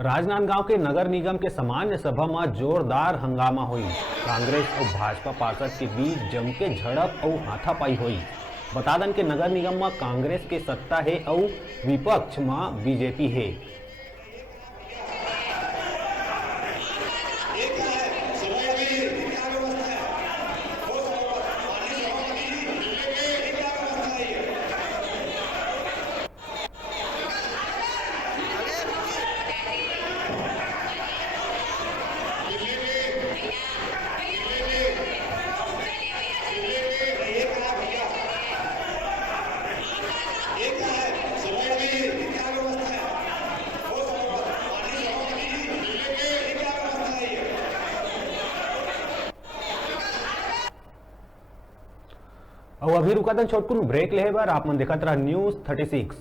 राजनांदगांव के नगर निगम के सामान्य सभा में जोरदार हंगामा हुई। कांग्रेस और भाजपा पार्षद के बीच जम के झड़प और हाथापाई हुई। बता दें कि नगर निगम में कांग्रेस के सत्ता है और विपक्ष में बीजेपी है। और अभी रुका था छोटकू ब्रेक ले बार आप मन देखत रहा न्यूज़ 36।